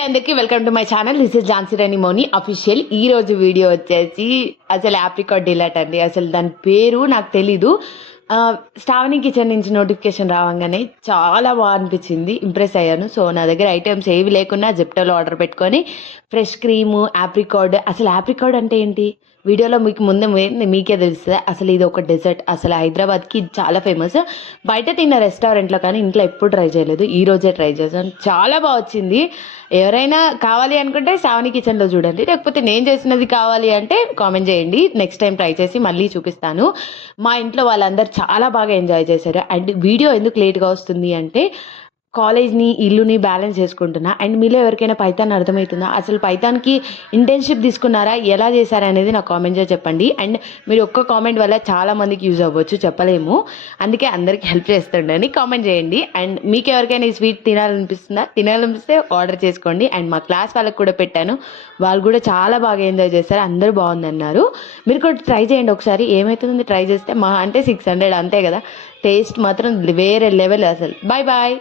అందరికీ welcome to my channel. This is Jhansi Rani Mouni official. ఈ రోజు వీడియో వచ్చేసి అసలు ఆప్రికాట్ డిలైట్ అండి. అసలు దాని పేరు నాకు తెలీదు. శ్రావణి కిచెన్ నుంచి నోటిఫికేషన్ రావంగానే చాలా బాగా అనిపించింది, ఇంప్రెస్ అయ్యాను. సో నా దగ్గర ఐటమ్స్ ఏవి లేకున్నా జెప్టోలో ఆర్డర్ పెట్టుకొని ఫ్రెష్ క్రీము ఆప్రికాట్. అసలు ఆప్రికాట్ అంటే ఏంటి వీడియోలో మీకు ముందే మీకే తెలుస్తుంది. అసలు ఇది ఒక డెజర్ట్. అసలు హైదరాబాద్కి ఇది చాలా ఫేమస్. బయట తిన్న రెస్టారెంట్లో కానీ ఇంట్లో ఎప్పుడు ట్రై చేయలేదు, ఈ రోజే ట్రై చేశాను. చాలా బాగా వచ్చింది. ఎవరైనా కావాలి అనుకుంటే శ్రావణి కిచెన్లో చూడండి, లేకపోతే నేను చేసినది కావాలి అంటే కామెంట్ చేయండి. నెక్స్ట్ టైం ట్రై చేసి మళ్ళీ చూపిస్తాను. మా ఇంట్లో వాళ్ళందరూ చాలా బాగా ఎంజాయ్ చేశారు. అండ్ వీడియో ఎందుకు లేట్గా వస్తుంది అంటే కాలేజ్ని ఇల్లుని బ్యాలెన్స్ చేసుకుంటున్నా. అండ్ మీలో ఎవరికైనా పైథాన్ అర్థమవుతుందా, అసలు పైథాన్కి ఇంటర్న్షిప్ తీసుకున్నారా, ఎలా చేశారా అనేది నాకు కామెంట్ చేసి చెప్పండి. అండ్ మీరు ఒక్క కామెంట్ వల్ల చాలా మందికి యూజ్ అవ్వచ్చు, చెప్పలేము. అందుకే అందరికీ హెల్ప్ చేస్తుండని కామెంట్ చేయండి. అండ్ మీకు ఎవరికైనా ఈ స్వీట్ తినాలనిపిస్తే ఆర్డర్ చేసుకోండి. అండ్ మా క్లాస్ వాళ్ళకి కూడా పెట్టాను, వాళ్ళు కూడా చాలా బాగా ఎంజాయ్ చేస్తారు, అందరూ బాగుందన్నారు. మీరు కూడా ట్రై చేయండి ఒకసారి. ఏమవుతుంది ట్రై చేస్తే, మా అంటే 600 అంతే కదా. టేస్ట్ మాత్రం వేరే లెవెల్ అసలు. Bye bye.